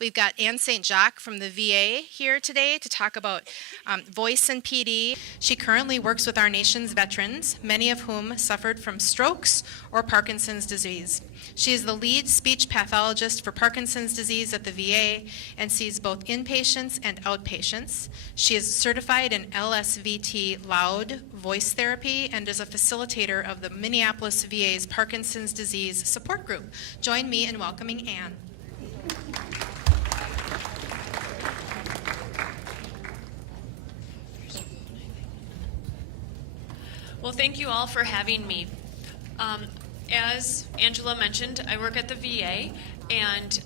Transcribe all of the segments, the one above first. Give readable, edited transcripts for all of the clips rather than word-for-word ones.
We've got Ann St. Jacque from the VA here today to talk about voice and PD. She currently works with our nation's veterans, many of whom suffered from strokes or Parkinson's disease. She is the lead speech pathologist for Parkinson's disease at the VA and sees both inpatients and outpatients. She is certified in LSVT Loud Voice Therapy and is a facilitator of the Minneapolis VA's Parkinson's disease support group. Join me in welcoming Ann. Well, thank you all for having me. As Angela mentioned, I work at the VA, and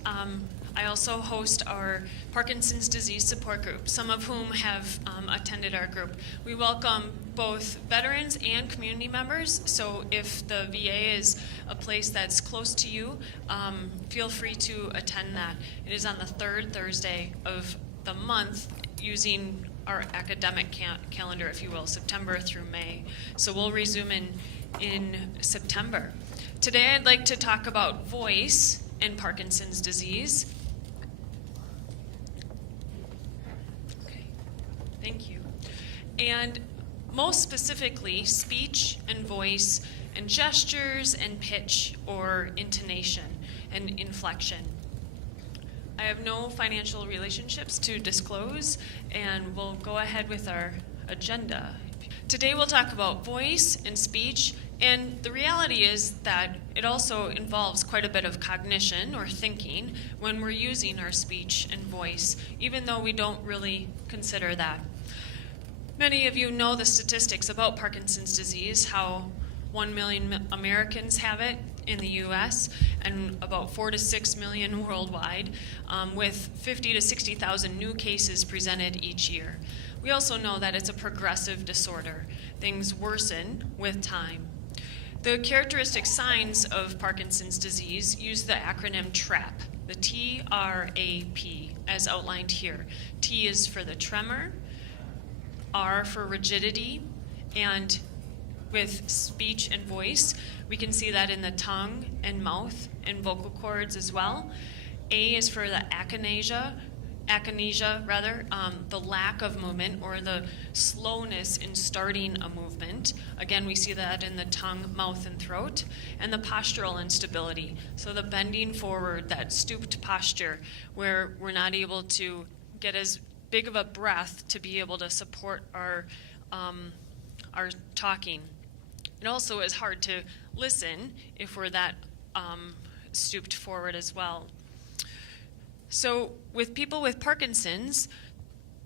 I also host our Parkinson's disease support group, some of whom have attended our group. We welcome both veterans and community members, so if the VA is a place that's close to you, feel free to attend that. It is on the third Thursday of the month using our academic calendar, if you will, September through May. So we'll resume in September. Today I'd like to talk about voice and Parkinson's disease. Okay, thank you. And most specifically, speech and voice and gestures and pitch or intonation and inflection. I have no financial relationships to disclose, and we'll go ahead with our agenda. Today we'll talk about voice and speech, and the reality is that it also involves quite a bit of cognition or thinking when we're using our speech and voice, even though we don't really consider that. Many of you know the statistics about Parkinson's disease, how 1 million Americans have it in the U.S. and about 4 to 6 million worldwide, with 50 to 60,000 new cases presented each year. We also know that it's a progressive disorder. Things worsen with time. The characteristic signs of Parkinson's disease use the acronym TRAP, the T-R-A-P, as outlined here. T is for the tremor, R for rigidity, and with speech and voice, we can see that in the tongue and mouth and vocal cords as well. A is for the akinesia, the lack of movement or the slowness in starting a movement. Again, we see that in the tongue, mouth, and throat. And the postural instability, so the bending forward, that stooped posture where we're not able to get as big of a breath to be able to support our talking. It also is hard to listen if we're that stooped forward as well. So with people with Parkinson's,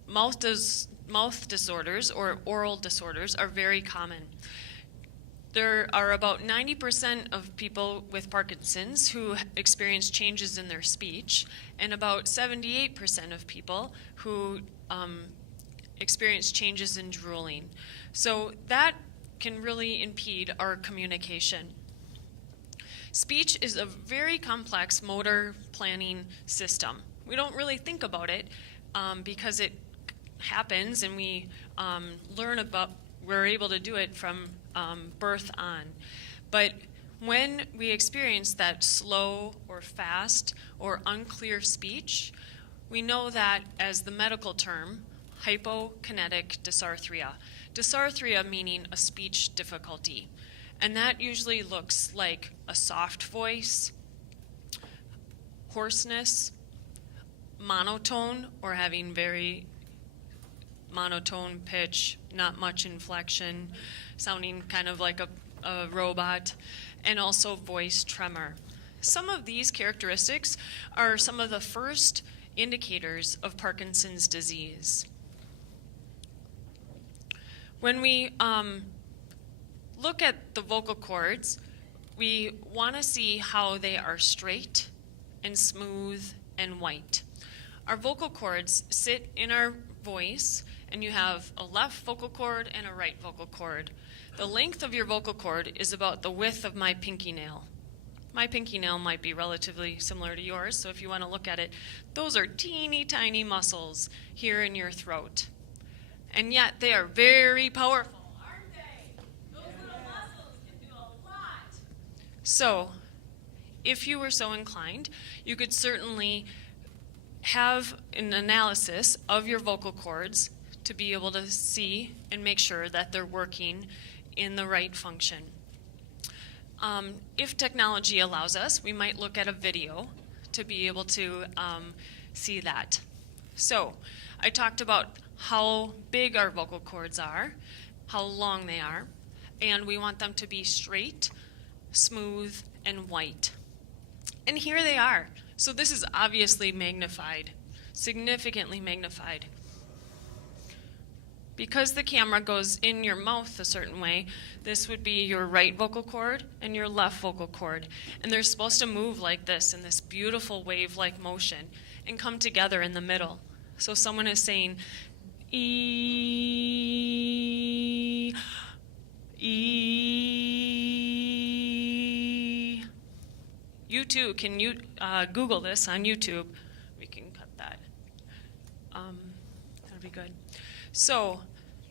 mouth disorders or oral disorders are very common. There are about 90% of people with Parkinson's who experience changes in their speech, and about 78% of people who experience changes in drooling. So that can really impede our communication. Speech is a very complex motor planning system. We don't really think about it because it happens and we're able to do it from birth on. But when we experience that slow or fast or unclear speech, we know that as the medical term, hypokinetic dysarthria. Dysarthria meaning a speech difficulty. And that usually looks like a soft voice, hoarseness, monotone or having very monotone pitch, not much inflection, sounding kind of like a robot, and also voice tremor. Some of these characteristics are some of the first indicators of Parkinson's disease. When we look at the vocal cords, we want to see how they are straight and smooth and white. Our vocal cords sit in our voice, and you have a left vocal cord and a right vocal cord. The length of your vocal cord is about the width of my pinky nail. My pinky nail might be relatively similar to yours, so if you want to look at it, those are teeny tiny muscles here in your throat. And yet they are very powerful, aren't they? Those little muscles can do a lot. So, if you were so inclined, you could certainly have an analysis of your vocal cords to be able to see and make sure that they're working in the right function. If technology allows us, we might look at a video to be able to see that. So I talked about how big our vocal cords are, how long they are, and we want them to be straight, smooth, and white. And here they are. So this is obviously magnified, significantly magnified. Because the camera goes in your mouth a certain way, this would be your right vocal cord and your left vocal cord. And they're supposed to move like this in this beautiful wave-like motion and come together in the middle. So someone is saying, E, E. You too, can you Google this on YouTube? We can cut that. That'll be good. So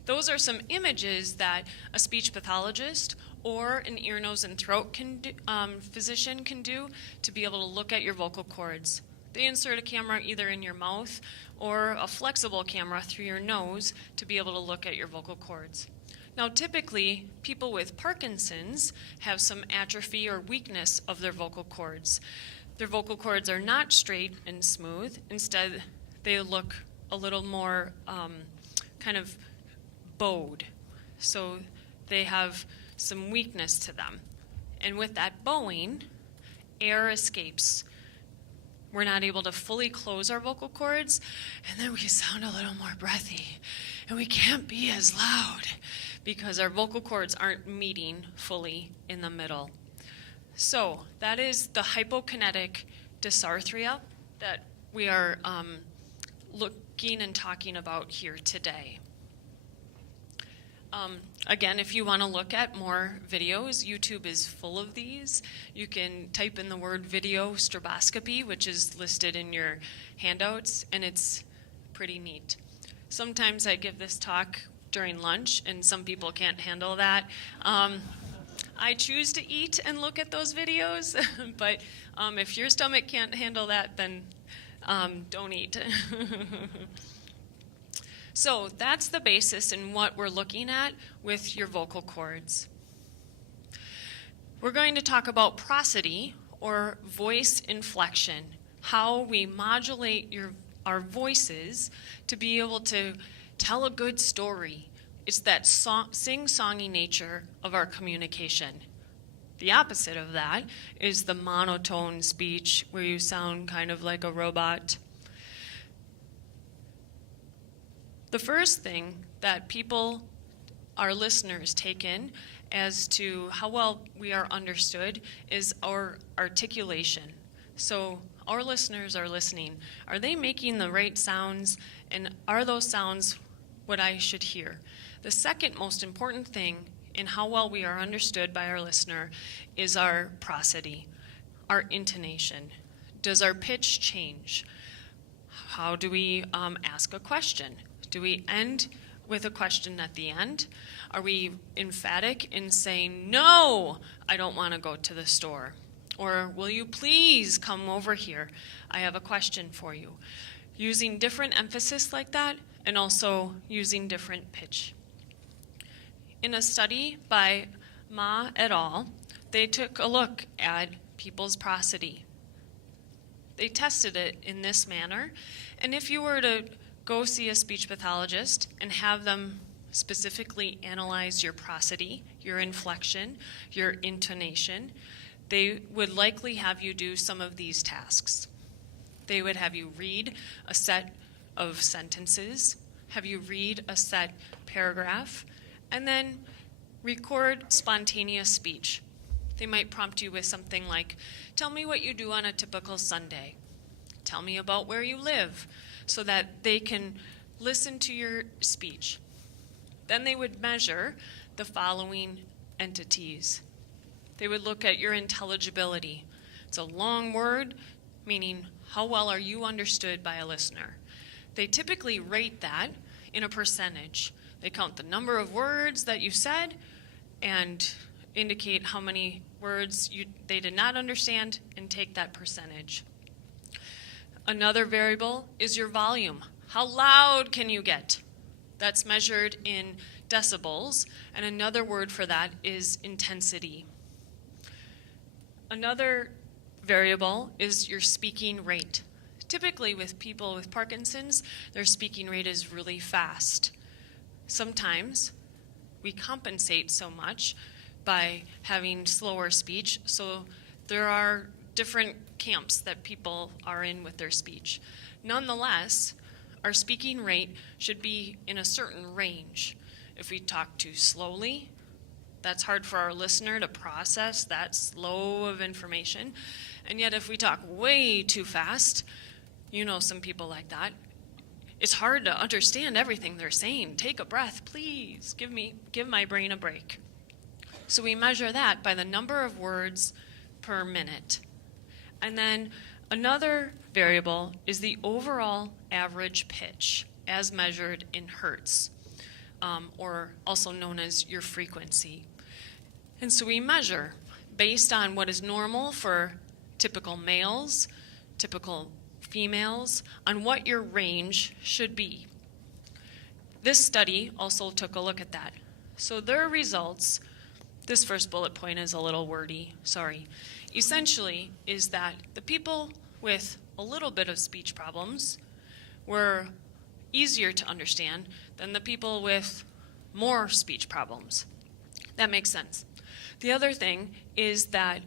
those are some images that a speech pathologist or an ear, nose, and throat physician can do to be able to look at your vocal cords. They insert a camera either in your mouth or a flexible camera through your nose to be able to look at your vocal cords. Now, typically, people with Parkinson's have some atrophy or weakness of their vocal cords. Their vocal cords are not straight and smooth. Instead, they look a little more kind of bowed. So they have some weakness to them. And with that bowing, air escapes. We're not able to fully close our vocal cords, and then we sound a little more breathy. And we can't be as loud because our vocal cords aren't meeting fully in the middle. So that is the hypokinetic dysarthria that we are looking and talking about here today. Again, if you want to look at more videos, YouTube is full of these. You can type in the word video stroboscopy, which is listed in your handouts, and it's pretty neat. Sometimes I give this talk during lunch, and some people can't handle that. I choose to eat and look at those videos, but if your stomach can't handle that, then don't eat. So that's the basis in what we're looking at with your vocal cords. We're going to talk about prosody, or voice inflection, how we modulate our voices to be able to tell a good story. It's that sing-songy nature of our communication. The opposite of that is the monotone speech where you sound kind of like a robot. The first thing that people, our listeners, take in as to how well we are understood is our articulation. So our listeners are listening. Are they making the right sounds, and are those sounds what I should hear? The second most important thing in how well we are understood by our listener is our prosody, our intonation. Does our pitch change? How do we ask a question? Do we end with a question at the end? Are we emphatic in saying, no, I don't want to go to the store? Or will you please come over here? I have a question for you. Using different emphasis like that, and also using different pitch. In a study by Ma et al., they took a look at people's prosody. They tested it in this manner, and if you were to go see a speech pathologist and have them specifically analyze your prosody, your inflection, your intonation, they would likely have you do some of these tasks. They would have you read a set of sentences, have you read a set paragraph, and then record spontaneous speech. They might prompt you with something like, tell me what you do on a typical Sunday. Tell me about where you live, so that they can listen to your speech. Then they would measure the following entities. They would look at your intelligibility. It's a long word, meaning how well are you understood by a listener. They typically rate that in a percentage. They count the number of words that you said and indicate how many words they did not understand and take that percentage. Another variable is your volume. How loud can you get? That's measured in decibels, and another word for that is intensity. Another variable is your speaking rate. Typically with people with Parkinson's, their speaking rate is really fast. Sometimes we compensate so much by having slower speech, so there are different camps that people are in with their speech. Nonetheless, our speaking rate should be in a certain range. If we talk too slowly, that's hard for our listener to process that slow of information. And yet if we talk way too fast, you know some people like that, it's hard to understand everything they're saying. Take a breath, please. Give my brain a break. So we measure that by the number of words per minute. And then another variable is the overall average pitch as measured in hertz, or also known as your frequency. And so we measure based on what is normal for typical males, typical females, on what your range should be. This study also took a look at that. So their results, this first bullet point is a little wordy, sorry. Essentially is that the people with a little bit of speech problems were easier to understand than the people with more speech problems. That makes sense. The other thing is that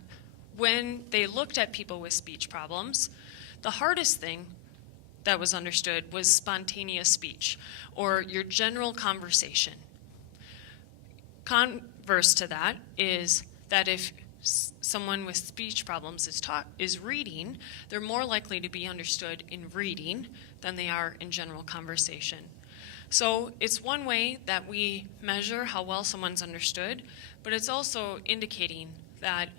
when they looked at people with speech problems, the hardest thing that was understood was spontaneous speech, or your general conversation. Converse to that is that if someone with speech problems is reading, they're more likely to be understood in reading than they are in general conversation. So it's one way that we measure how well someone's understood, but it's also indicating that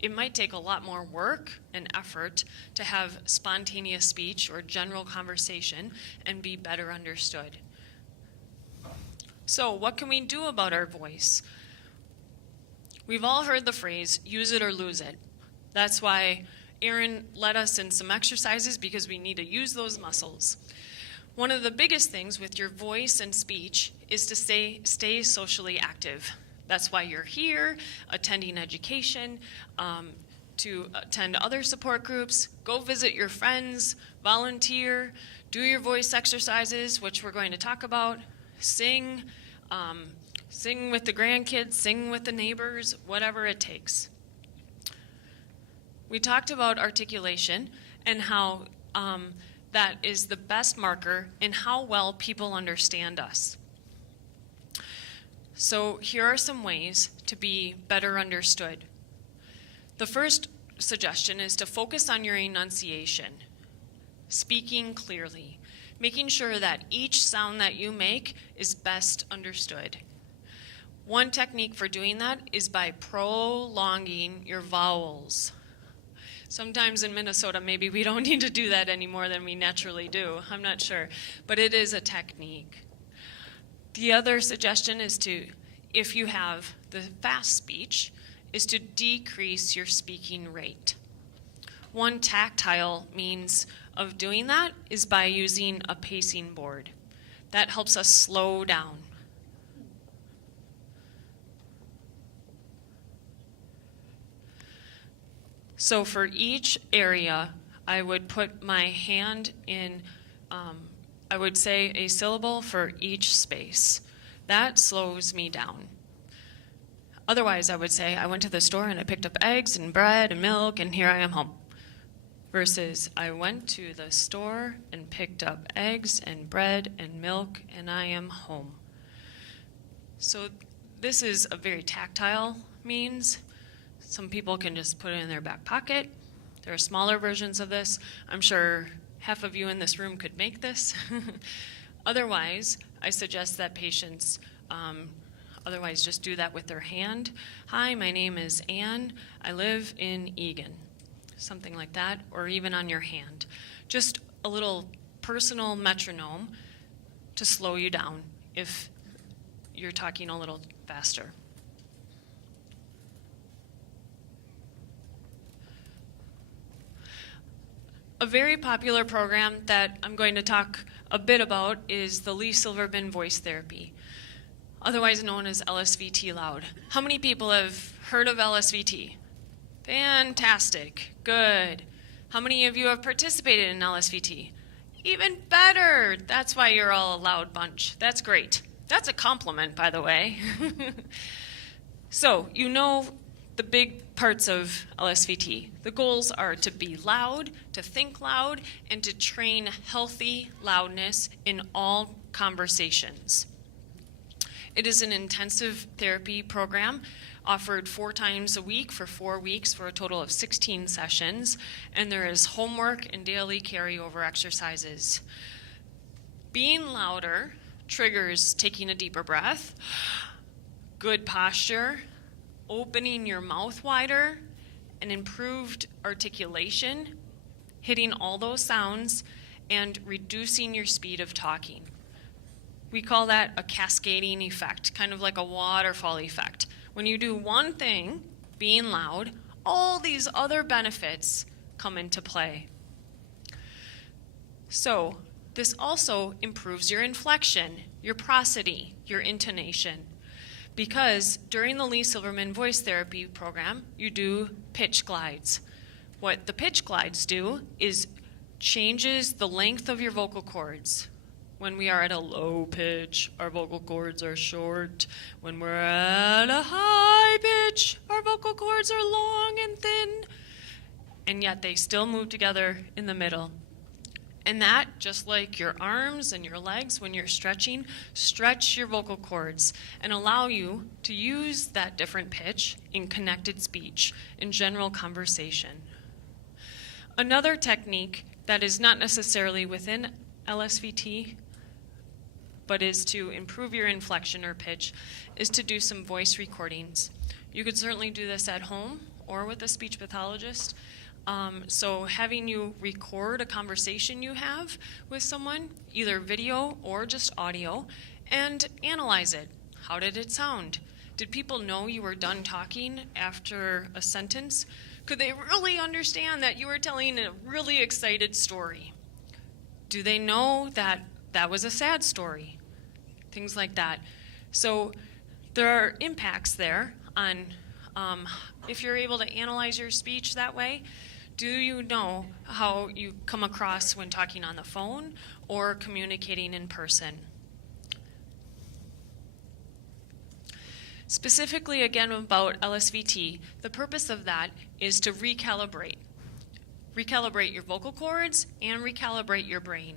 it might take a lot more work and effort to have spontaneous speech or general conversation and be better understood. So what can we do about our voice? We've all heard the phrase, use it or lose it. That's why Aaron led us in some exercises, because we need to use those muscles. One of the biggest things with your voice and speech is to stay socially active. That's why you're here, attending education, to attend other support groups, go visit your friends, volunteer, do your voice exercises, which we're going to talk about, sing, sing with the grandkids, sing with the neighbors, whatever it takes. We talked about articulation and how that is the best marker in how well people understand us. So here are some ways to be better understood. The first suggestion is to focus on your enunciation, speaking clearly, making sure that each sound that you make is best understood. One technique for doing that is by prolonging your vowels. Sometimes in Minnesota, maybe we don't need to do that any more than we naturally do. I'm not sure, but it is a technique. The other suggestion is to, if you have the fast speech, is to decrease your speaking rate. One tactile means of doing that is by using a pacing board. That helps us slow down. So for each area, I would put my hand in, I would say a syllable for each space. That slows me down. Otherwise, I would say, I went to the store and I picked up eggs and bread and milk, and here I am home. Versus, I went to the store and picked up eggs and bread and milk, and I am home. So this is a very tactile means. Some people can just put it in their back pocket. There are smaller versions of this. I'm sure half of you in this room could make this. Otherwise, I suggest that patients otherwise just do that with their hand. Hi, my name is Anne. I live in Egan. Something like that, or even on your hand. Just a little personal metronome to slow you down if you're talking a little faster. A very popular program that I'm going to talk a bit about is the Lee Silverman Voice Therapy, otherwise known as LSVT Loud. How many people have heard of LSVT? Fantastic, good. How many of you have participated in LSVT? Even better, that's why you're all a loud bunch. That's great. That's a compliment, by the way. So, you know the big parts of LSVT. The goals are to be loud, to think loud, and to train healthy loudness in all conversations. It is an intensive therapy program offered 4 times a week for 4 weeks for a total of 16 sessions, and there is homework and daily carryover exercises. Being louder triggers taking a deeper breath, good posture, opening your mouth wider, and improved articulation, hitting all those sounds, and reducing your speed of talking. We call that a cascading effect, kind of like a waterfall effect. When you do one thing, being loud, all these other benefits come into play. So, this also improves your inflection, your prosody, your intonation. Because during the Lee Silverman Voice Therapy program, you do pitch glides. What the pitch glides do is changes the length of your vocal cords. When we are at a low pitch, our vocal cords are short. When we're at a high pitch, our vocal cords are long and thin. And yet they still move together in the middle. And that, just like your arms and your legs, when you're stretching, stretch your vocal cords and allow you to use that different pitch in connected speech, in general conversation. Another technique that is not necessarily within LSVT, but is to improve your inflection or pitch, is to do some voice recordings. You could certainly do this at home or with a speech pathologist. So having you record a conversation you have with someone, either video or just audio, and analyze it. How did it sound? Did people know you were done talking after a sentence? Could they really understand that you were telling a really excited story? Do they know that that was a sad story? Things like that. So there are impacts there on if you're able to analyze your speech that way. Do you know how you come across when talking on the phone or communicating in person? Specifically, again, about LSVT, the purpose of that is to recalibrate. Recalibrate your vocal cords and recalibrate your brain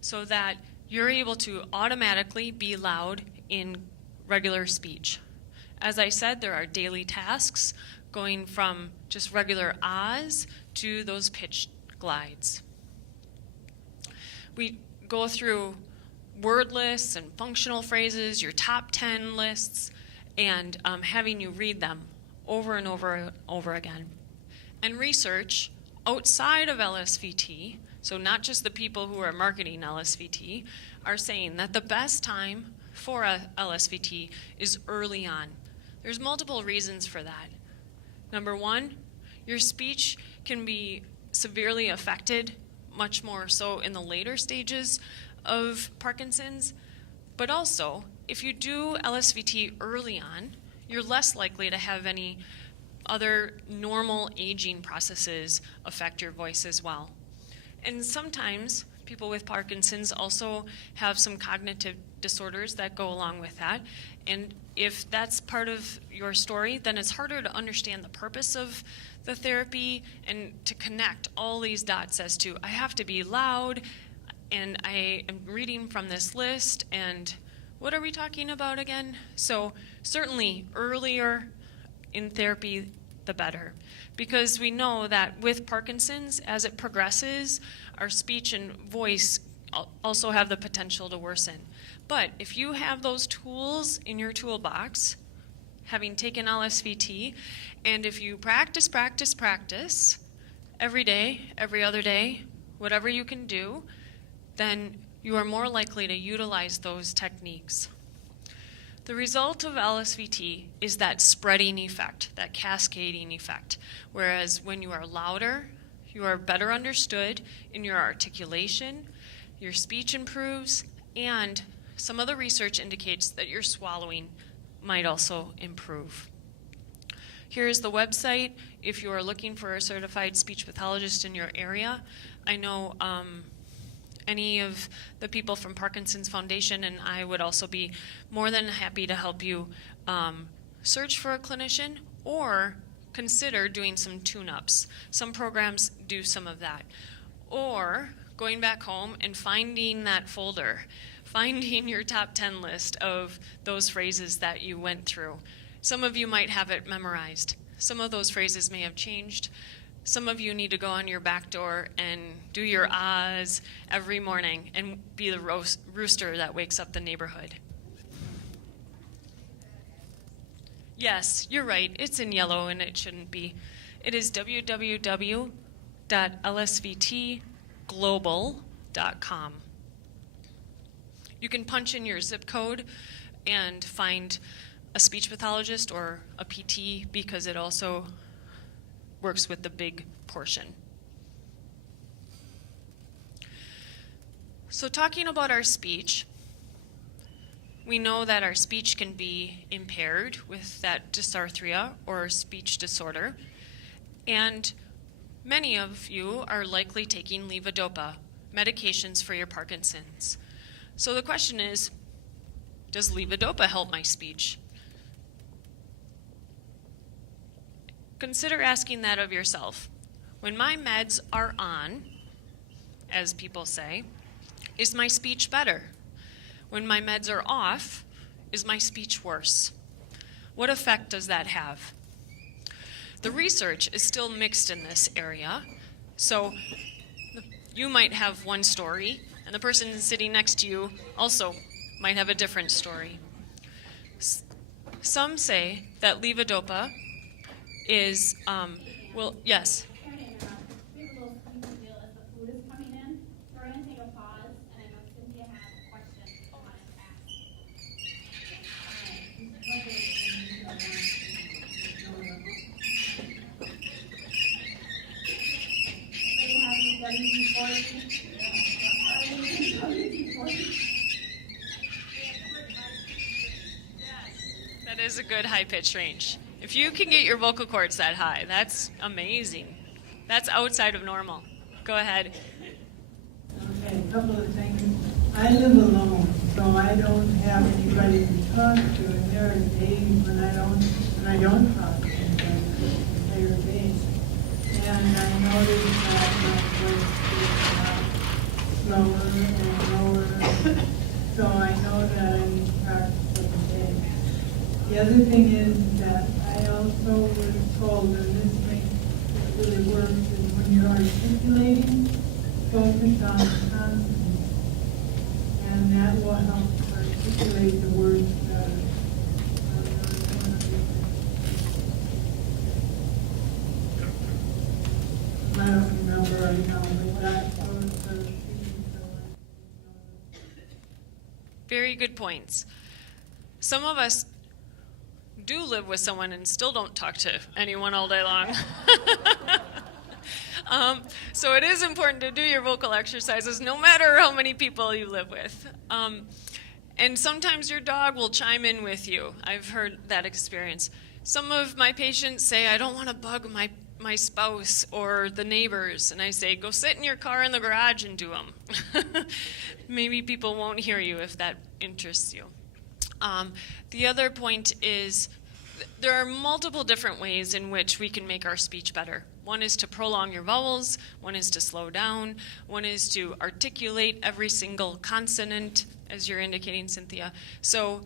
so that you're able to automatically be loud in regular speech. As I said, there are daily tasks going from just regular ahs to those pitch glides. We go through word lists and functional phrases, your top 10 lists, and having you read them over and over and over again. And research outside of LSVT, so not just the people who are marketing LSVT, are saying that the best time for a LSVT is early on. There's multiple reasons for that. Number one, your speech can be severely affected, much more so in the later stages of Parkinson's. But also, if you do LSVT early on, you're less likely to have any other normal aging processes affect your voice as well. And sometimes people with Parkinson's also have some cognitive disorders that go along with that. And if that's part of your story, then it's harder to understand the purpose of the therapy and to connect all these dots as to, I have to be loud, and I am reading from this list, and what are we talking about again? So certainly earlier in therapy, the better. Because we know that with Parkinson's, as it progresses, our speech and voice also have the potential to worsen. But if you have those tools in your toolbox, having taken LSVT, and if you practice every day, every other day, whatever you can do, then you are more likely to utilize those techniques. The result of LSVT is that spreading effect, that cascading effect, whereas when you are louder, You are better understood in your articulation, your speech improves, and some of the research indicates that your swallowing might also improve. Here is the website if you are looking for a certified speech pathologist in your area. I know any of the people from Parkinson's Foundation and I would also be more than happy to help you search for a clinician or consider doing some tune-ups. Some programs do some of that. Or going back home and finding that folder, finding your top 10 list of those phrases that you went through. Some of you might have it memorized. Some of those phrases may have changed. Some of you need to go on your back door and do your ahs every morning and be the rooster that wakes up the neighborhood. Yes, you're right. It's in yellow and it shouldn't be. It is www.lsvtglobal.com. You can punch in your zip code and find a speech pathologist or a PT because it also works with the big portion. So talking about our speech, we know that our speech can be impaired with that dysarthria or speech disorder, and many of you are likely taking levodopa, medications for your Parkinson's. So the question is, does levodopa help my speech? Consider asking that of yourself. When my meds are on, as people say, is my speech better? When my meds are off, is my speech worse? What effect does that have? The research is still mixed in this area, so you might have one story, and the person sitting next to you also might have a different story. Some say that levodopa is, well, yes. That is a good high-pitch range. If you can get your vocal cords that high, that's amazing. That's outside of normal. Go ahead. Okay, a couple of things. I live alone, so I don't have anybody to talk to, and there are days when I don't talk to anybody for entire days. And I noticed that my voice is lower and lower, so I know that I need to practice every day. The other thing is that I also was told, and this makes it really work, is when you're articulating, focus on consonants, and that will help articulate the words better. I don't remember right now, but that was the Very good points. Some of us do live with someone and still don't talk to anyone all day long. So it is important to do your vocal exercises no matter how many people you live with. And sometimes your dog will chime in with you. I've heard that experience. Some of my patients say, I don't want to bug my spouse or the neighbors. And I say, go sit in your car in the garage and do them. Maybe people won't hear you if that interests you. The other point is there are multiple different ways in which we can make our speech better. One is to prolong your vowels, one is to slow down, one is to articulate every single consonant, as you're indicating, Cynthia. So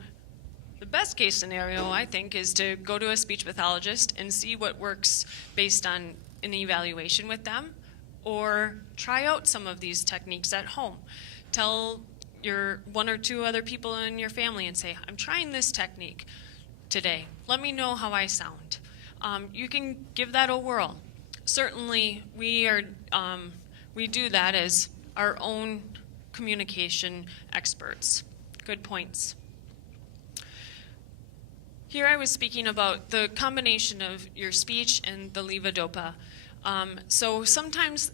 the best case scenario, I think, is to go to a speech pathologist and see what works based on an evaluation with them, or try out some of these techniques at home. Tell your one or two other people in your family and say, I'm trying this technique today. Let me know how I sound. You can give that a whirl. Certainly, we do that as our own communication experts. Good points. Here I was speaking about the combination of your speech and the levodopa. So sometimes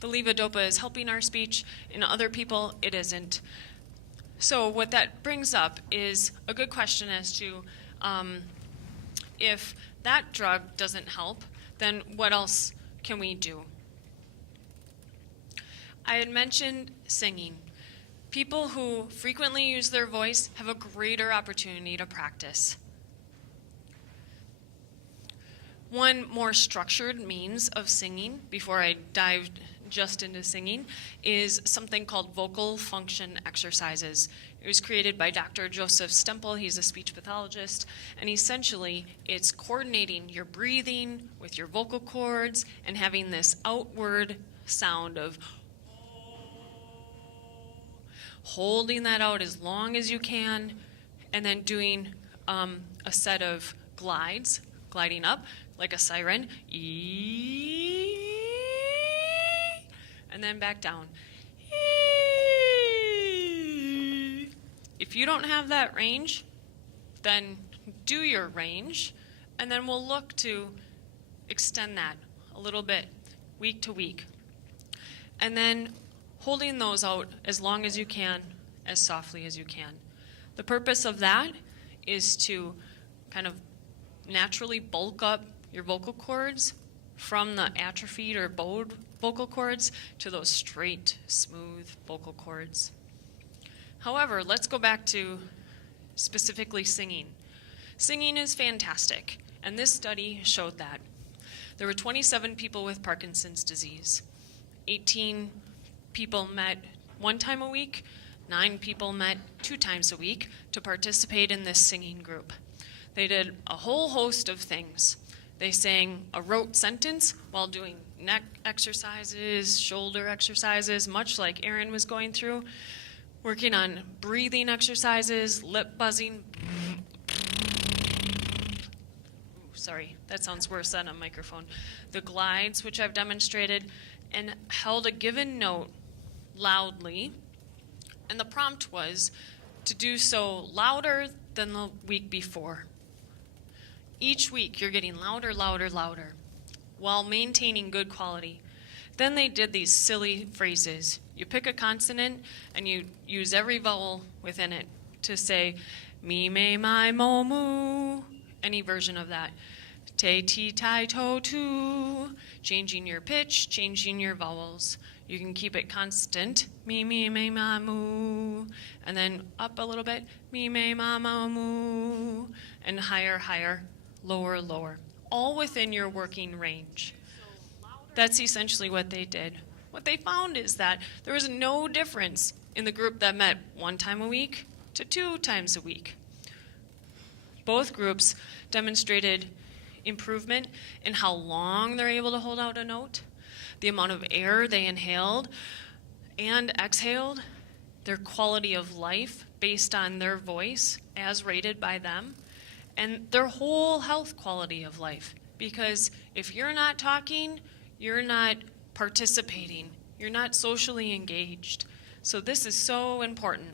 the levodopa is helping our speech, in other people it isn't. So what that brings up is a good question as to if that drug doesn't help, then what else can we do? I had mentioned singing. People who frequently use their voice have a greater opportunity to practice. One more structured means of singing, before I dive just into singing, is something called vocal function exercises. It was created by Dr. Joseph Stempel. He's a speech pathologist, and essentially it's coordinating your breathing with your vocal cords and having this outward sound of holding that out as long as you can, and then doing a set of glides, gliding up like a siren, and then back down. If you don't have that range, then do your range, and then we'll look to extend that a little bit week to week. And then holding those out as long as you can, as softly as you can. The purpose of that is to kind of naturally bulk up your vocal cords from the atrophied or bowed vocal cords to those straight, smooth vocal cords. However, let's go back to specifically singing. Singing is fantastic, and this study showed that. There were 27 people with Parkinson's disease. 18 people met 1 time a week, 9 people met 2 times a week to participate in this singing group. They did a whole host of things. They sang a rote sentence while doing neck exercises, shoulder exercises, much like Erin was going through, working on breathing exercises, lip buzzing. Sorry, that sounds worse on a microphone. The glides, which I've demonstrated, and held a given note loudly, and the prompt was to do so louder than the week before. Each week you're getting louder, louder, louder, while maintaining good quality. Then they did these silly phrases. You pick a consonant and you use every vowel within it to say me, me, my, mo, moo, any version of that. Te, ti, tai, to, tu, changing your pitch, changing your vowels. You can keep it constant, me, me, me, ma, moo, and then up a little bit, me, me, ma, ma, moo, and higher, higher, lower, lower, all within your working range. That's essentially what they did. What they found is that there was no difference in the group that met 1 time a week to 2 times a week. Both groups demonstrated improvement in how long they're able to hold out a note, the amount of air they inhaled and exhaled, their quality of life based on their voice as rated by them, and their whole health quality of life. Because if you're not talking, you're not participating, you're not socially engaged. So this is so important.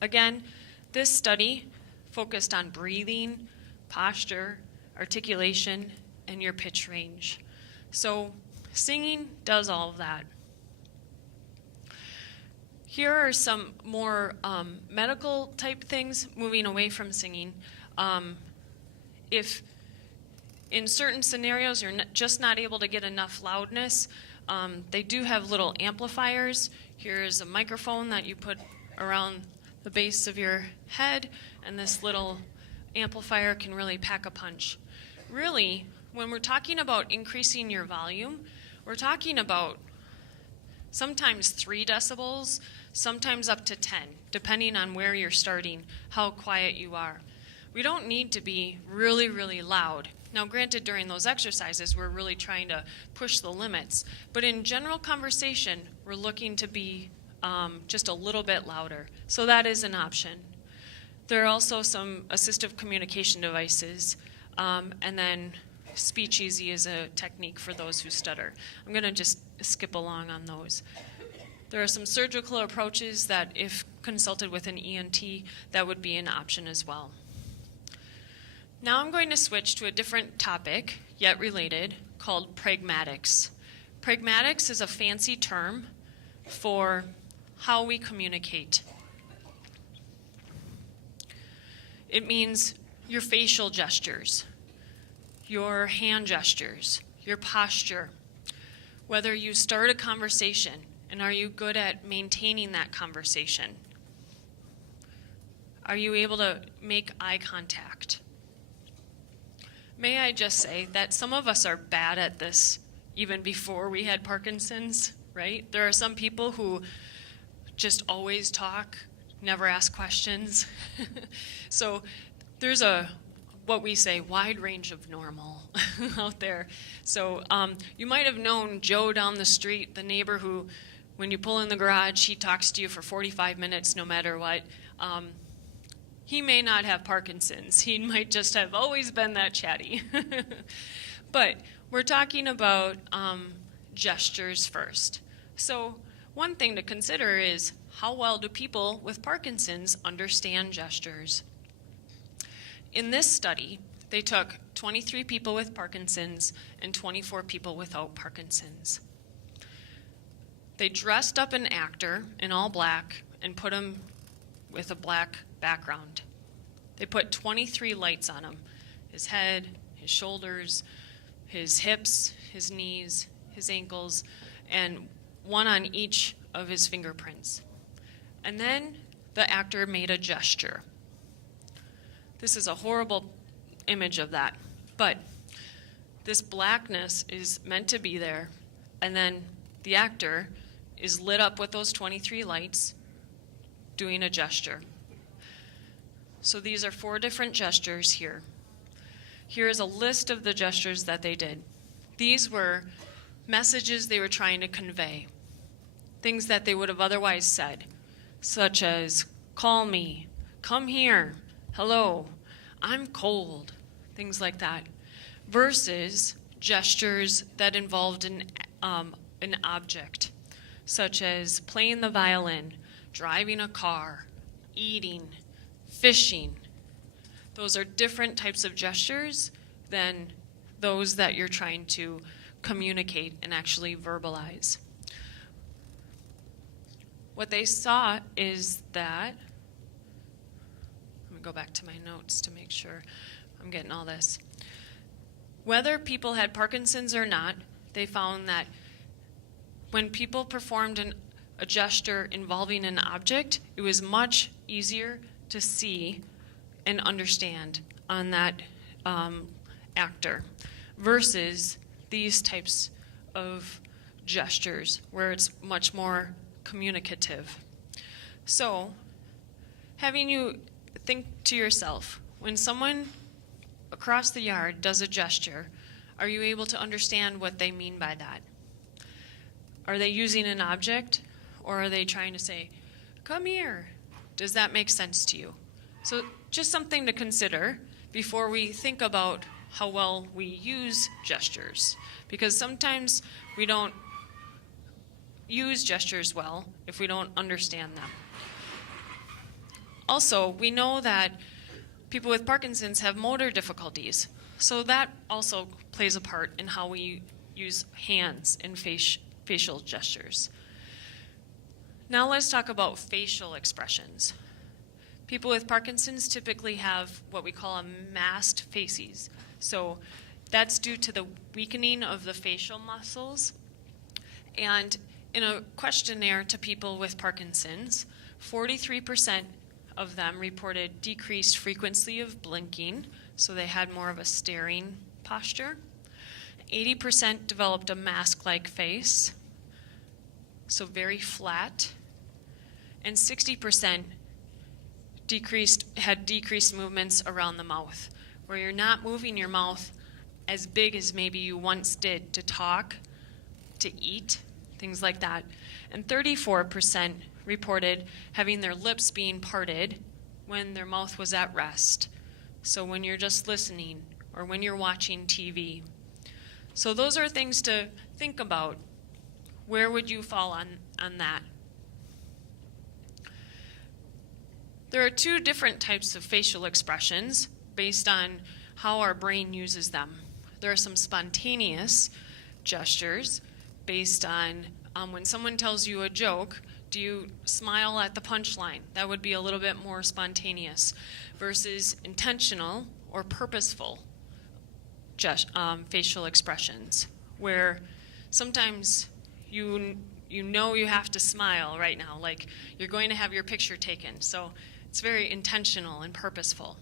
Again, this study focused on breathing, posture, articulation, and your pitch range. So singing does all of that. Here are some more medical type things, moving away from singing. If in certain scenarios you're just not able to get enough loudness, they do have little amplifiers. Here's a microphone that you put around the base of your head, and this little amplifier can really pack a punch. Really, when we're talking about increasing your volume, we're talking about sometimes 3 decibels, sometimes up to 10, depending on where you're starting, how quiet you are. We don't need to be really, really loud. Now, granted, during those exercises, we're really trying to push the limits, but in general conversation, we're looking to be just a little bit louder. So that is an option. There are also some assistive communication devices, and then Speech Easy is a technique for those who stutter. I'm going to just skip along on those. There are some surgical approaches that, if consulted with an ENT, that would be an option as well. Now I'm going to switch to a different topic, yet related, called Pragmatics. Pragmatics is a fancy term for how we communicate. It means your facial gestures, your hand gestures, your posture, whether you start a conversation, and are you good at maintaining that conversation? Are you able to make eye contact? May I just say that some of us are bad at this even before we had Parkinson's, right? There are some people who just always talk, never ask questions. So there's what we say, wide range of normal out there. So you might have known Joe down the street, the neighbor who, when you pull in the garage, he talks to you for 45 minutes no matter what. He may not have Parkinson's. He might just have always been that chatty. But we're talking about gestures first. So one thing to consider is, how well do people with Parkinson's understand gestures? In this study, they took 23 people with Parkinson's and 24 people without Parkinson's. They dressed up an actor in all black and put him with a black background. They put 23 lights on him: his head, his shoulders, his hips, his knees, his ankles, and one on each of his fingerprints. And then the actor made a gesture. This is a horrible image of that, but this blackness is meant to be there, and then the actor is lit up with those 23 lights doing a gesture. So these are 4 different gestures here. Here is a list of the gestures that they did. These were messages they were trying to convey, things that they would have otherwise said, such as, call me, come here, hello, I'm cold, things like that, versus gestures that involved an object, such as playing the violin, driving a car, eating, fishing. Those are different types of gestures than those that you're trying to communicate and actually verbalize. What they saw is that, let me go back to my notes to make sure I'm getting all this. Whether people had Parkinson's or not, they found that when people performed a gesture involving an object, it was much easier to see and understand on that actor versus these types of gestures where it's much more communicative. So, having you think to yourself, when someone across the yard does a gesture, are you able to understand what they mean by that? Are they using an object, or are they trying to say, come here? Does that make sense to you? So just something to consider before we think about how well we use gestures, because sometimes we don't use gestures well if we don't understand them. Also, we know that people with Parkinson's have motor difficulties, so that also plays a part in how we use hands and facial gestures. Now let's talk about facial expressions. People with Parkinson's typically have what we call a masked facies. So that's due to the weakening of the facial muscles. And in a questionnaire to people with Parkinson's, 43% of them reported decreased frequency of blinking, so they had more of a staring posture. 80% developed a mask-like face, so very flat. And 60% had decreased movements around the mouth, where you're not moving your mouth as big as maybe you once did to talk, to eat, things like that. And 34% reported having their lips being parted when their mouth was at rest. So when you're just listening or when you're watching TV. So those are things to think about. Where would you fall on that? There are 2 different types of facial expressions based on how our brain uses them. There are some spontaneous gestures based on when someone tells you a joke, do you smile at the punchline? That would be a little bit more spontaneous versus intentional or purposeful facial expressions, where sometimes you know you have to smile right now, like you're going to have your picture taken. So it's very intentional and purposeful.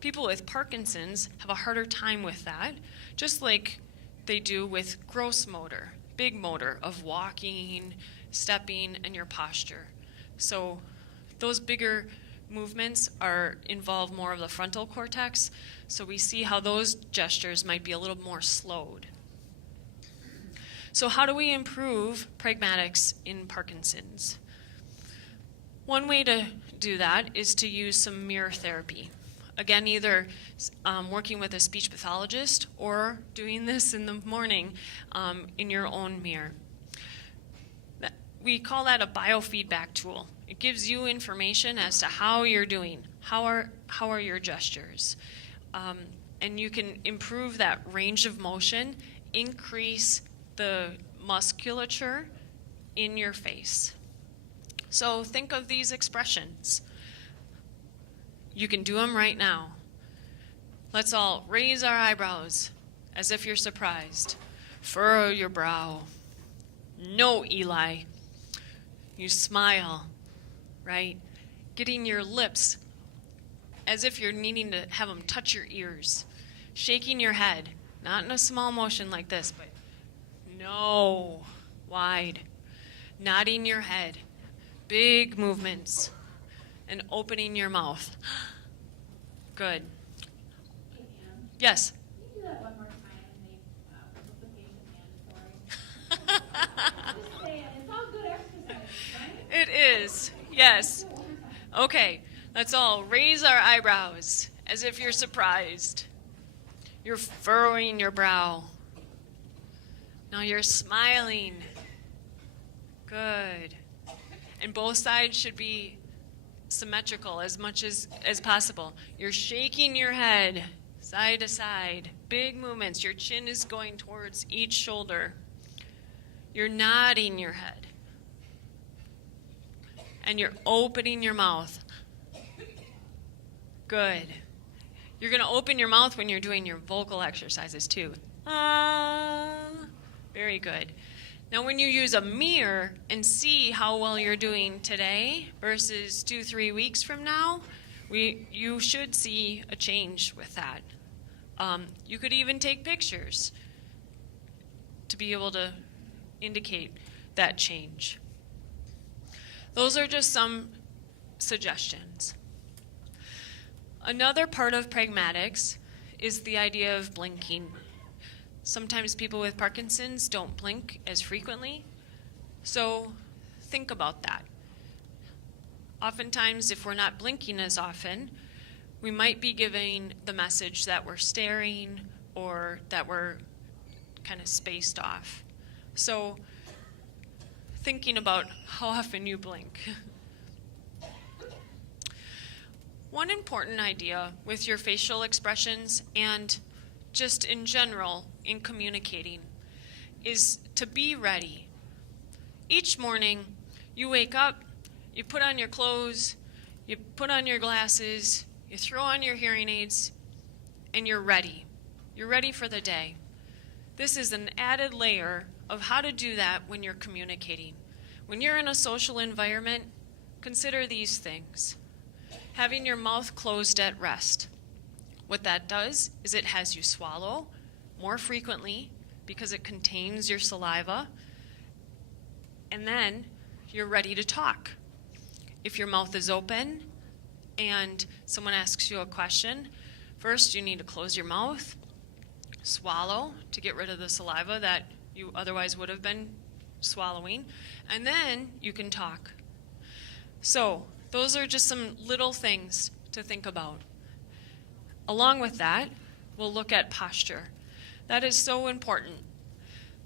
People with Parkinson's have a harder time with that, just like they do with gross motor, big motor of walking, stepping, and your posture. So those bigger movements involve more of the frontal cortex, so we see how those gestures might be a little more slowed. So how do we improve pragmatics in Parkinson's? One way to do that is to use some mirror therapy. Again, either working with a speech pathologist or doing this in the morning in your own mirror. We call that a biofeedback tool. It gives you information as to how you're doing, how are your gestures. And you can improve that range of motion, increase the musculature in your face. So think of these expressions. You can do them right now. Let's all raise our eyebrows as if you're surprised. Furrow your brow. No, Eli. You smile, right? Getting your lips as if you're needing to have them touch your ears. Shaking your head, not in a small motion like this, but no, wide. Nodding your head, big movements, and opening your mouth. Good. Yes? Can you do that one more time and make the patient mandatory? Just say it. It's all good exercise, right? It is, yes. Okay, let's all raise our eyebrows as if you're surprised. You're furrowing your brow. Now you're smiling. Good. And both sides should be symmetrical as much as possible. You're shaking your head side to side. Big movements. Your chin is going towards each shoulder. You're nodding your head. And you're opening your mouth. Good. You're going to open your mouth when you're doing your vocal exercises too. Very good. Now when you use a mirror and see how well you're doing today versus 2-3 weeks from now, you should see a change with that. You could even take pictures to be able to indicate that change. Those are just some suggestions. Another part of pragmatics is the idea of blinking. Sometimes people with Parkinson's don't blink as frequently, so think about that. Oftentimes, if we're not blinking as often, we might be giving the message that we're staring or that we're kind of spaced off. So thinking about how often you blink. One important idea with your facial expressions and just in general in communicating is to be ready. Each morning you wake up, you put on your clothes, you put on your glasses, you throw on your hearing aids, and you're ready. You're ready for the day. This is an added layer of how to do that when you're communicating. When you're in a social environment, consider these things. Having your mouth closed at rest. What that does is it has you swallow more frequently because it contains your saliva, and then you're ready to talk. If your mouth is open and someone asks you a question, first you need to close your mouth, swallow to get rid of the saliva that you otherwise would have been swallowing, and then you can talk. So those are just some little things to think about. Along with that, we'll look at posture. That is so important.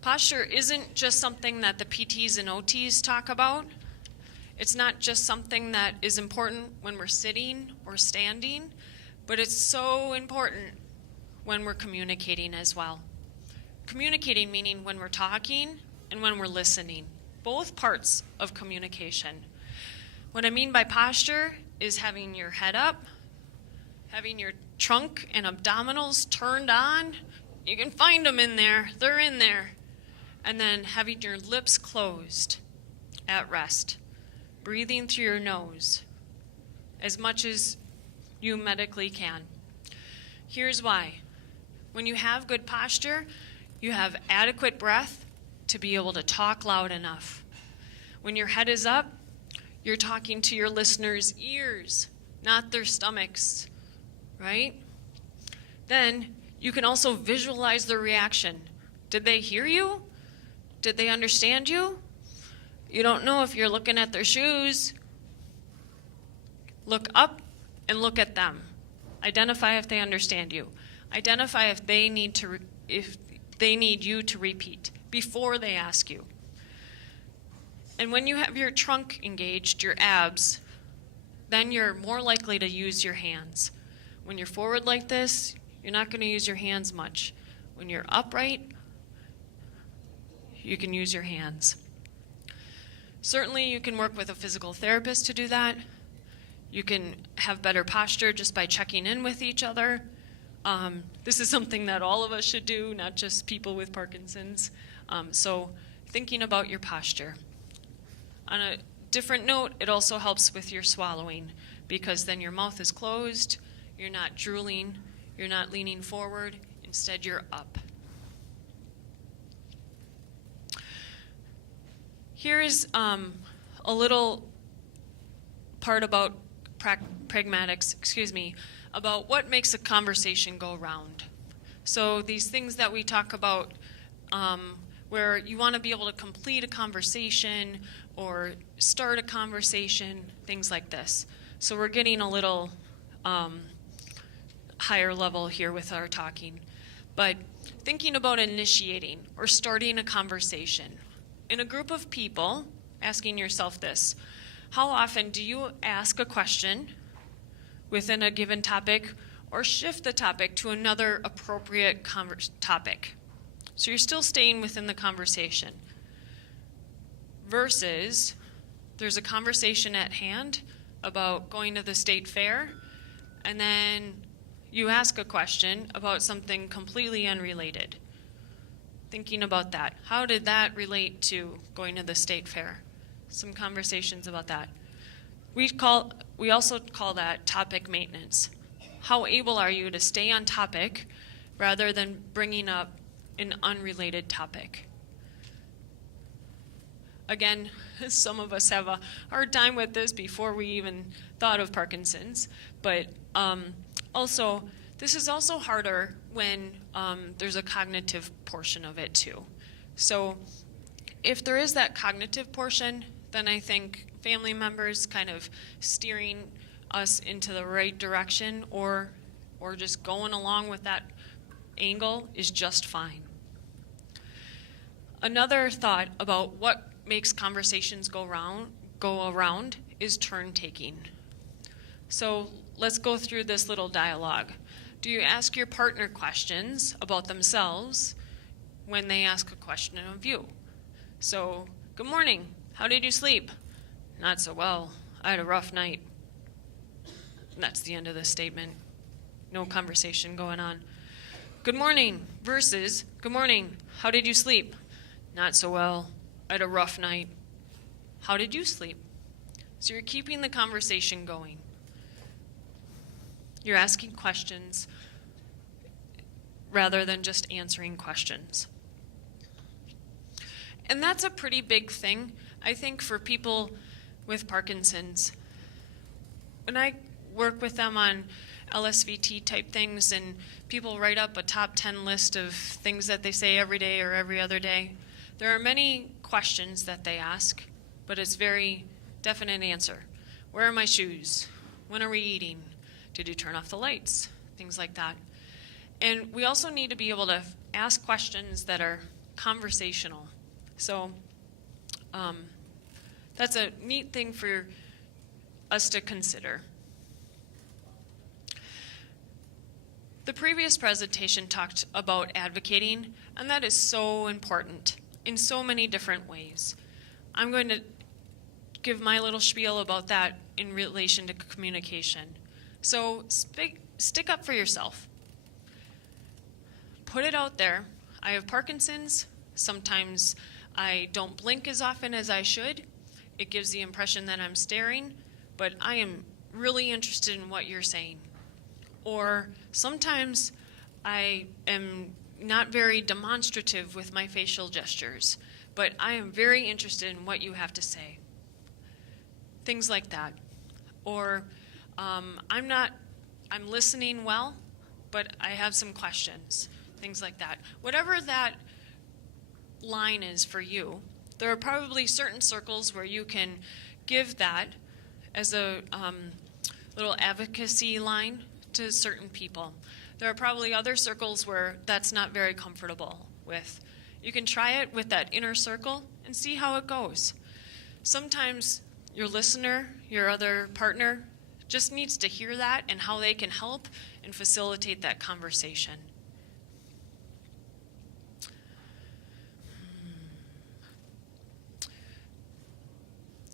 Posture isn't just something that the PTs and OTs talk about. It's not just something that is important when we're sitting or standing, but it's so important when we're communicating as well. Communicating meaning when we're talking and when we're listening, both parts of communication. What I mean by posture is having your head up, having your trunk and abdominals turned on. You can find them in there, they're in there. And then having your lips closed at rest, breathing through your nose as much as you medically can. Here's why. When you have good posture, you have adequate breath to be able to talk loud enough. When your head is up, you're talking to your listeners' ears, not their stomachs, right? Then you can also visualize their reaction. Did they hear you? Did they understand you? You don't know if you're looking at their shoes. Look up and look at them. Identify if they understand you. Identify if they need you to repeat before they ask you. And when you have your trunk engaged, your abs, then you're more likely to use your hands. When you're forward like this, you're not going to use your hands much. When you're upright, you can use your hands. Certainly you can work with a physical therapist to do that. You can have better posture just by checking in with each other. This is something that all of us should do, not just people with Parkinson's. So thinking about your posture. On a different note, it also helps with your swallowing, because then your mouth is closed, you're not drooling, you're not leaning forward, instead you're up. Here is a little part about Pragmatics, about what makes a conversation go round. So these things that we talk about where you want to be able to complete a conversation or start a conversation, things like this. So we're getting a little higher level here with our talking. But thinking about initiating or starting a conversation. In a group of people, asking yourself this: how often do you ask a question within a given topic or shift the topic to another appropriate topic? So you're still staying within the conversation. Versus there's a conversation at hand about going to the state fair, and then you ask a question about something completely unrelated. Thinking about that. How did that relate to going to the state fair? Some conversations about that. We also call that topic maintenance. How able are you to stay on topic rather than bringing up an unrelated topic? Again, some of us have a hard time with this before we even thought of Parkinson's, but also, this is also harder when there's a cognitive portion of it too. So if there is that cognitive portion, then I think family members kind of steering us into the right direction or just going along with that angle is just fine. Another thought about what makes conversations go around is turn-taking. So let's go through this little dialogue. Do you ask your partner questions about themselves when they ask a question of you? So, good morning, how did you sleep? Not so well, I had a rough night. And that's the end of the statement. No conversation going on. Good morning versus, good morning, how did you sleep? Not so well, I had a rough night. How did you sleep? So you're keeping the conversation going. You're asking questions rather than just answering questions. And that's a pretty big thing, I think, for people with Parkinson's. When I work with them on LSVT type things and people write up a top 10 list of things that they say every day or every other day, there are many questions that they ask, but it's very definite answer. Where are my shoes? When are we eating? Did you turn off the lights? Things like that. And we also need to be able to ask questions that are conversational. So that's a neat thing for us to consider. The previous presentation talked about advocating, and that is so important in so many different ways. I'm going to give my little spiel about that in relation to communication. So stick up for yourself. Put it out there. I have Parkinson's. Sometimes I don't blink as often as I should. It gives the impression that I'm staring, but I am really interested in what you're saying. Or sometimes I am not very demonstrative with my facial gestures, but I am very interested in what you have to say. Things like that. Or I'm listening well, but I have some questions. Things like that. Whatever that line is for you, there are probably certain circles where you can give that as a little advocacy line to certain people. There are probably other circles where that's not very comfortable with. You can try it with that inner circle and see how it goes. Sometimes your listener, your other partner, just needs to hear that and how they can help and facilitate that conversation.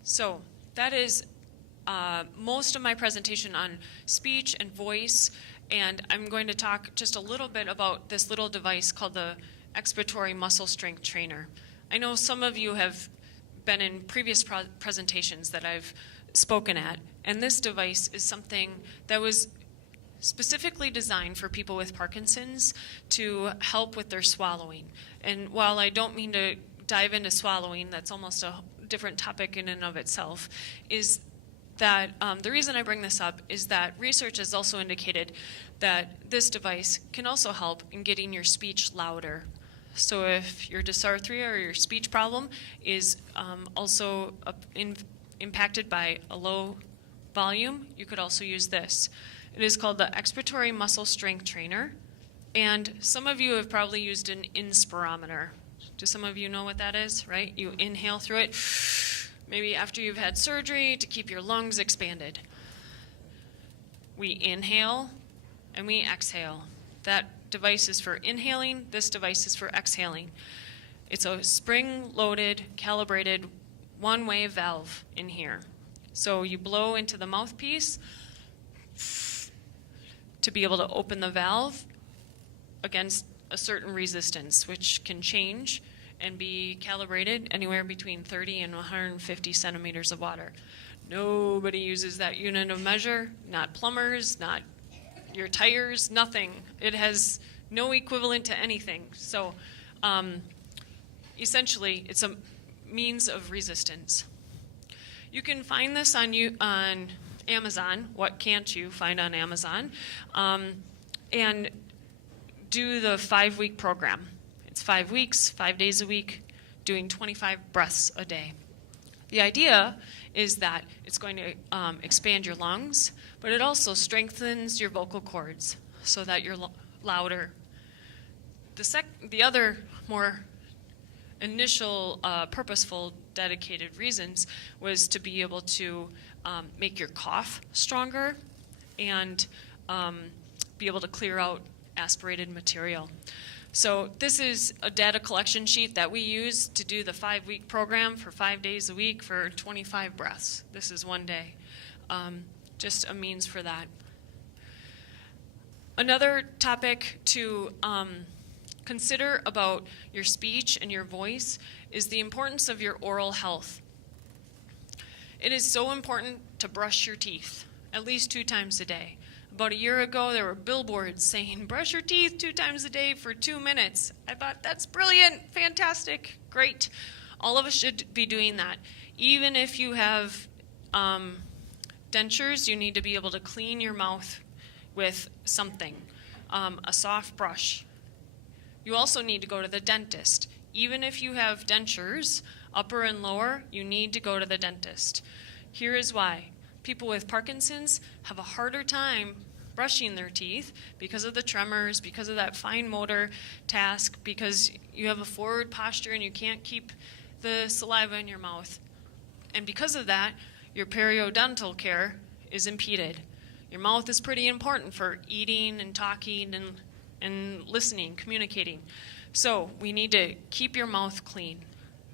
So that is most of my presentation on speech and voice, and I'm going to talk just a little bit about this little device called the expiratory muscle strength trainer. I know some of you have been in previous presentations that I've spoken at, and this device is something that was specifically designed for people with Parkinson's to help with their swallowing. And while I don't mean to dive into swallowing, that's almost a different topic in and of itself, is that the reason I bring this up is that research has also indicated that this device can also help in getting your speech louder. So if your dysarthria or your speech problem is also impacted by a low volume, you could also use this. It is called the expiratory muscle strength trainer, and some of you have probably used an inspirometer. Do some of you know what that is, right? You inhale through it, maybe after you've had surgery to keep your lungs expanded. We inhale and we exhale. That device is for inhaling, this device is for exhaling. It's a spring-loaded, calibrated, one-way valve in here. So you blow into the mouthpiece to be able to open the valve against a certain resistance, which can change and be calibrated anywhere between 30 and 150 centimeters of water. Nobody uses that unit of measure, not plumbers, not your tires, nothing. It has no equivalent to anything. So essentially, it's a means of resistance. You can find this on Amazon. What can't you find on Amazon? And do the 5-week program. It's 5 weeks, 5 days a week, doing 25 breaths a day. The idea is that it's going to expand your lungs, but it also strengthens your vocal cords so that you're louder. The other more initial purposeful, dedicated reasons was to be able to make your cough stronger and be able to clear out aspirated material. So this is a data collection sheet that we use to do the 5-week program for 5 days a week for 25 breaths. This is one day. Just a means for that. Another topic to consider about your speech and your voice is the importance of your oral health. It is so important to brush your teeth at least 2 times a day. About a year ago, there were billboards saying, brush your teeth 2 times a day for 2 minutes. I thought, that's brilliant, fantastic, great. All of us should be doing that. Even if you have dentures, you need to be able to clean your mouth with something, a soft brush. You also need to go to the dentist. Even if you have dentures, upper and lower, you need to go to the dentist. Here is why. People with Parkinson's have a harder time brushing their teeth because of the tremors, because of that fine motor task, because you have a forward posture and you can't keep the saliva in your mouth. And because of that, your periodontal care is impeded. Your mouth is pretty important for eating and talking and listening, communicating. So we need to keep your mouth clean.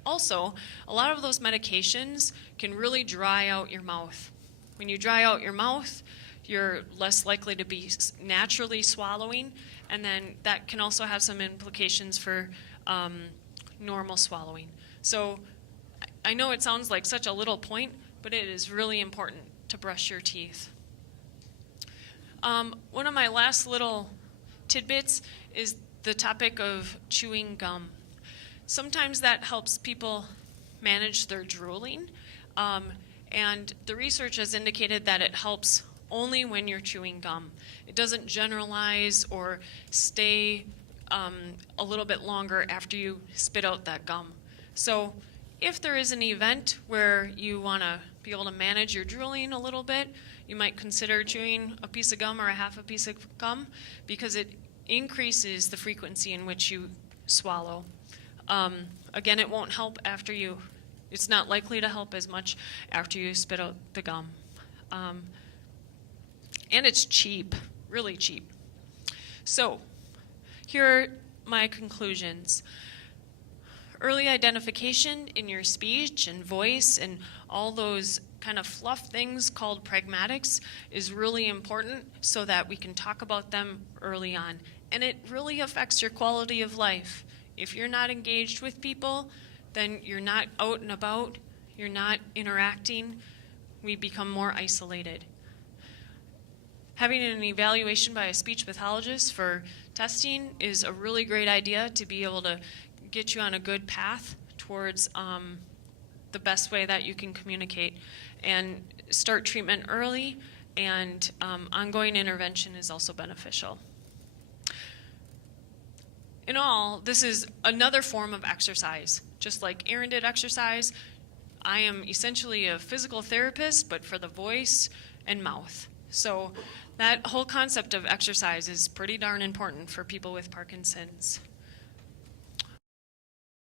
Also, a lot of those medications can really dry out your mouth. When you dry out your mouth, you're less likely to be naturally swallowing, and then that can also have some implications for normal swallowing. So I know it sounds like such a little point, but it is really important to brush your teeth. One of my last little tidbits is the topic of chewing gum. Sometimes that helps people manage their drooling, and the research has indicated that it helps only when you're chewing gum. It doesn't generalize or stay a little bit longer after you spit out that gum. So if there is an event where you want to be able to manage your drooling a little bit, you might consider chewing a piece of gum or a half a piece of gum, because it increases the frequency in which you swallow. Again, it won't help after it's not likely to help as much after you spit out the gum. And it's cheap, really cheap. So here are my conclusions. Early identification in your speech and voice and all those kind of fluff things called pragmatics is really important so that we can talk about them early on. And it really affects your quality of life. If you're not engaged with people, then you're not out and about, you're not interacting, we become more isolated. Having an evaluation by a speech pathologist for testing is a really great idea to be able to get you on a good path towards the best way that you can communicate. And start treatment early, and ongoing intervention is also beneficial. In all, this is another form of exercise. Just like Erin did exercise, I am essentially a physical therapist, but for the voice and mouth. So that whole concept of exercise is pretty darn important for people with Parkinson's.